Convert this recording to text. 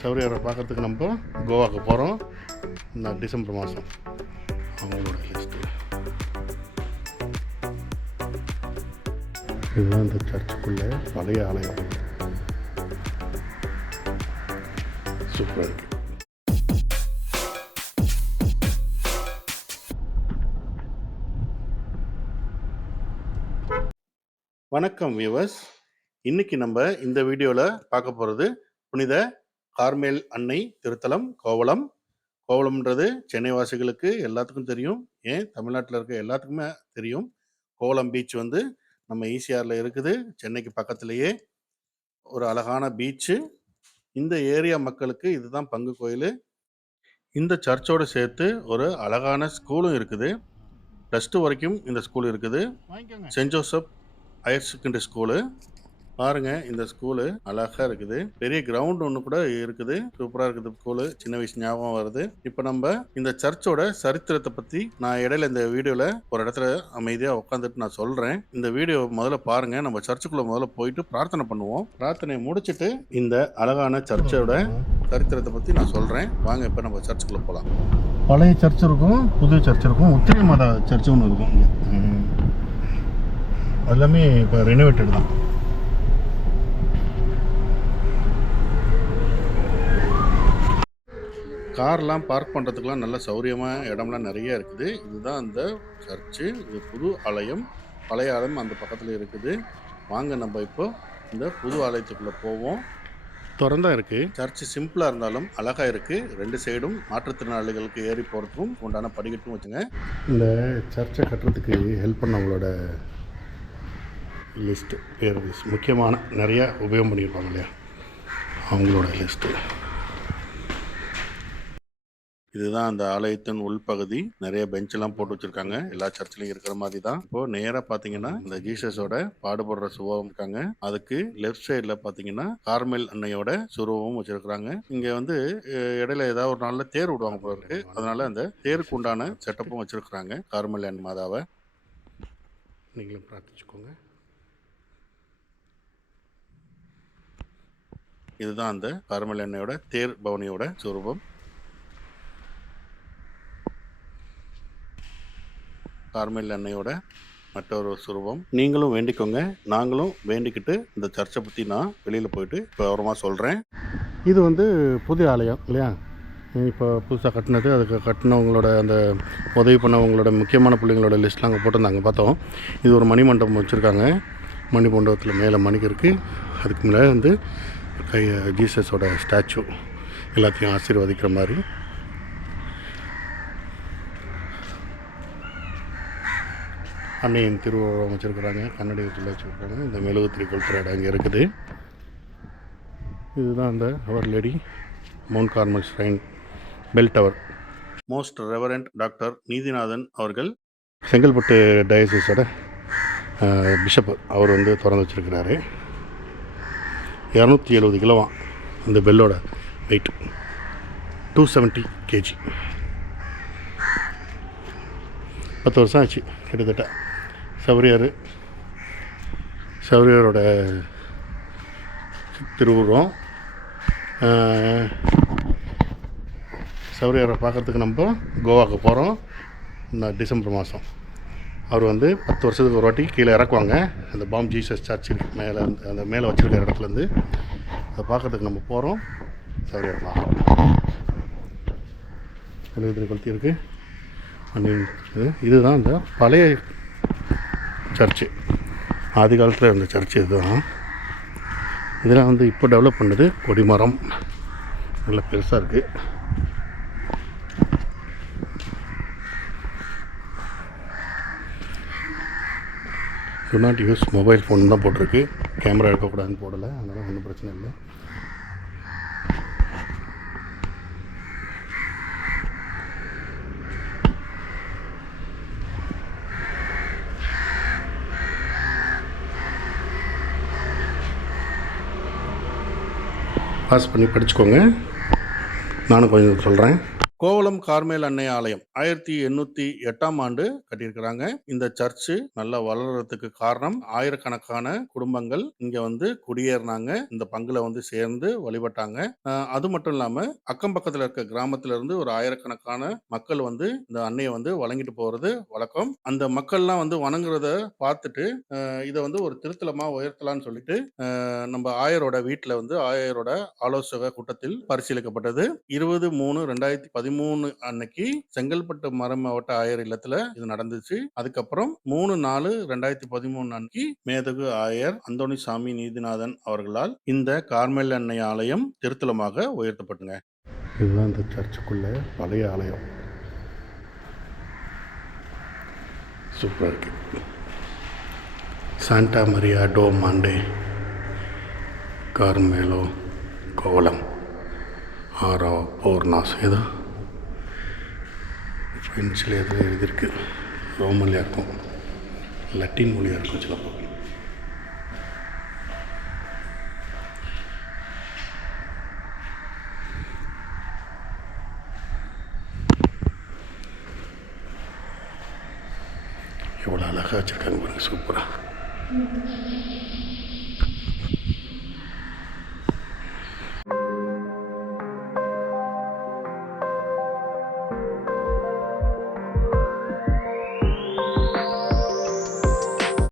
சௌரியாரை பார்க்குறதுக்கு நம்ம கோவாக்கு போகிறோம் இந்த டிசம்பர் மாதம் அவங்களோட லிஸ்ட்டு இதுதான் இந்த சர்ச்சுக்குள்ளே பழைய ஆலயம். சூப்பராக இருக்கு. வணக்கம் வியூவர்ஸ் இன்னைக்கு நம்ம இந்த வீடியோவில் பார்க்க போகிறது புனித கார்மேல் அன்னை திருத்தலம் கோவளம். கோவளம்ன்றது சென்னை வாசிகளுக்கு எல்லாத்துக்கும் தெரியும். ஏன்? தமிழ்நாட்டில் இருக்க எல்லாத்துக்குமே தெரியும். கோவளம் பீச் வந்து நம்ம ஈசிஆரில் இருக்குது. சென்னைக்கு பக்கத்துலேயே ஒரு அழகான பீச்சு இந்த ஏரியா மக்களுக்கு இதுதான் பங்கு கோயில். இந்த சர்ச்சோடு சேர்த்து ஒரு அழகான ஸ்கூலும் இருக்குது. ப்ளஸ் டூ வரைக்கும் இந்த ஸ்கூல் இருக்குது. Saint Joseph higher secondary school பாருங்க இந்த ஸ்கூலு அழகா இருக்குது. பெரிய கிரவுண்ட் ஒன்று கூட இருக்குது. சூப்பராக இருக்குது ஸ்கூலு சின்ன வயசு ஞாபகம் வருது. இப்போ நம்ம இந்த சர்ச்சோட சரித்திரத்தை பற்றி நான் இடையில இந்த வீடியோவில் ஒரு இடத்துல அமைதியாக உட்காந்துட்டு நான் சொல்கிறேன் இந்த வீடியோ முதல்ல பாருங்க. நம்ம சர்ச்சுக்குள்ளே முதல்ல போயிட்டு பிரார்த்தனை பண்ணுவோம். பிரார்த்தனை முடிச்சிட்டு இந்த அழகான சர்ச்சோட சரித்திரத்தை பற்றி நான் சொல்கிறேன் வாங்க இப்போ நம்ம சர்ச்சுக்குள்ளே போகலாம் பழைய சர்ச் இருக்கும் புது சர்ச் இருக்கும் உத்திரை மாதா சர்ச் ஒன்று இருக்கும் இங்கே. எல்லாமே இப்போ ரெனோவேட்டட் தான். கார்லாம் பார்க் பண்ணுறதுக்குலாம் நல்ல சௌரியமாக இடம்லாம் நிறைய இருக்குது. இதுதான் அந்த சர்ச்சு. இது புது ஆலயம். பழைய ஆலயம் அந்த பக்கத்தில் இருக்குது. வாங்க நம்ம இப்போ இந்த புது ஆலயத்துக்குள்ளே போவோம். திறந்தா இருக்குது சர்ச்சு சிம்பிளாக இருந்தாலும் அழகாக இருக்குது ரெண்டு சைடும் மாற்றுத்திறனாளிகளுக்கு ஏறி போகிறதுக்கும் உண்டான படிக்கட்டும் வச்சுங்க. இந்த சர்ச்சை கட்டுறதுக்கு ஹெல்ப் பண்ணவங்களோட லிஸ்ட்டு பேர் முக்கியமான நிறையா உபயோகம் பண்ணியிருப்பாங்க இல்லையா? அவங்களோட லிஸ்ட்டு இதுதான் அந்த ஆலயத்தின் உள்பகுதி. நிறைய பெஞ்ச் எல்லாம் போட்டு வச்சிருக்காங்க. எல்லா சர்ச்சிலையும் இருக்கிற மாதிரி தான் இப்போ நேரா பாத்தீங்கன்னா இந்த ஜீசஸோட பாடுபடுற சுபாவம் இருக்காங்க. அதுக்கு லெஃப்ட் சைட்ல பாத்தீங்கன்னா கார்மெல் அன்னையோட சுருவமும் வச்சிருக்காங்க இங்க வந்து இடையில ஏதாவது ஒரு நாள்ல தேர் விடுவாங்க போல இருக்கு. அதனால அந்த தேருக்கு உண்டான செட்டப்பும் வச்சிருக்கிறாங்க. கார்மெல் அன் மாதாவை. நீங்களும் பிரார்த்திச்சுக்கோங்க. இதுதான் அந்த கார்மல் அன்னையோட தேர் பவனியோட சுரூபம். கார்மேல் எண்ணெயோட மற்றொரு சுரூபம். நீங்களும் வேண்டிக்கோங்க. நாங்களும் வேண்டிக்கிட்டு இந்த சர்ச்சை பற்றி நான் வெளியில் போயிட்டு விவரமாக சொல்கிறேன் இது வந்து புது ஆலயம் இல்லையா? இப்போ புதுசாக கட்டினது அதுக்கு கட்டினவங்களோட அந்த உதவி பண்ணவங்களோட முக்கியமான பிள்ளைங்களோட லிஸ்ட்லாம் அங்கே போட்டிருந்தாங்க. பார்த்தோம். இது ஒரு மணிமண்டபம் வச்சுருக்காங்க. மணி மண்டபத்தில் மேலே மணிக்கு இருக்குது அதுக்கு மேலே வந்து கை ஜீசஸோட ஸ்டாச்சு எல்லாத்தையும் ஆசீர்வதிக்கிற மாதிரி. அன்னையின் திருவுருவம் வச்சுருக்குறாங்க. கண்ணடியத்தில் வச்சுருக்காங்க இந்த மெழுகு திரிக்கொளுத்துற இடம் இங்கே இருக்குது. இதுதான் அந்த அவர் lady mount Carmel shrine bell tower most reverend doctor Neethinathan அவர்கள் செங்கல்பட்டு டயசிஸோட பிஷப் அவர் வந்து திறந்து வச்சுருக்கிறாரு. இரநூத்தி எழுபது கிலோவாம் அந்த பெல்லோட வெயிட் டூ செவன்ட்டி கேஜி பத்து வருஷம் ஆச்சு கிட்டத்தட்ட. சௌரியார் சௌரியாரோட திருவுருவம். ஆஹ், பார்க்குறதுக்கு நம்ம கோவாக்கு போகிறோம் இந்த டிசம்பர் மாதம் அவர் வந்து பத்து வருஷத்துக்கு ஒரு வாட்டி கீழே இறக்குவாங்க. அந்த பாம் ஜீசஸ் சர்ச்சு மேலே அந்த மேலே வச்சுருக்கிற இடத்துலேருந்து. அதை பார்க்கறதுக்கு நம்ம போகிறோம் சௌரியார் பார்க்கலாம். எழுபது கொளுத்தி இருக்குது இதுதான் இந்த பழைய சர்ச்சு. ஆதி காலத்தில் இருந்த சர்ச்சு இதுதான். இதெல்லாம் வந்து இப்போ டெவலப் பண்ணது கொடிமரம். நல்ல பெருசாக இருக்குது do not use mobile phone தான் போட்டிருக்கு. கேமரா எடுக்கக்கூடாதுன்னு போடலை. அதனால் ஒன்றும் பிரச்சனை இல்லை. பாஸ் பண்ணி படிச்சுக்கோங்க. நானும் கொஞ்சம் சொல்கிறேன் கோவளம் கார்மேல் அன்னை ஆலயம் ஆயிரத்தி எண்ணூத்தி எட்டாம் ஆண்டு கட்டியிருக்கிறாங்க. இந்த சர்ச்சு நல்லா வளர்றதுக்கு காரணம் ஆயிரக்கணக்கான குடும்பங்கள் இங்க வந்து குடியேறினாங்க. இந்த பங்குல வந்து சேர்ந்து வழிபட்டாங்க. அது மட்டும் இல்லாம அக்கம் பக்கத்துல இருக்க கிராமத்துல இருந்து ஒரு ஆயிரக்கணக்கான மக்கள் வந்து இந்த அன்னையை வந்து வழங்கிட்டு போறது வழக்கம். அந்த மக்கள்லாம் வந்து வணங்குறத பார்த்துட்டு இதை வந்து ஒரு திருத்தலமா உயர்த்தலாம்னு சொல்லிட்டு நம்ம ஆயரோட வீட்டில் வந்து ஆயரோட ஆலோசக கூட்டத்தில் பரிசீலிக்கப்பட்டது. இருபது மூணு ரெண்டாயிரத்தி பதிமூணு அன்னைக்கு செங்கல்பட்டு மரம் மாவட்ட ஆயர் இல்லத்துல இது நடந்துச்சு. அதுக்கப்புறம் மூணு நாலு ரெண்டாயிரத்தி பதிமூணு அன்னைக்கு மேதகு ஆயர் அந்தோணிசாமி நீதிநாதன் அவர்களால் இந்த கார்மல் அன்னை ஆலயம் திருத்தலமாக உயர்த்தப்பட்டுங்க. இதுதான் இந்த சர்ச்சுக்குள்ள பழைய ஆலயம். சூப்பராக இருக்கு. Santa Maria do Monte Carmelo Kovalam ஆரோ போர்னாஸ் ஏதோ பென்சில் எதுவும் எழுதியிருக்கு. ரோமன்லையாக இருக்கும் லட்டின் மொழியாக இருக்கும் சிலப்போ. எவ்வளோ அழகாக வச்சுருக்காங்க பாருங்கள் சூப்பராக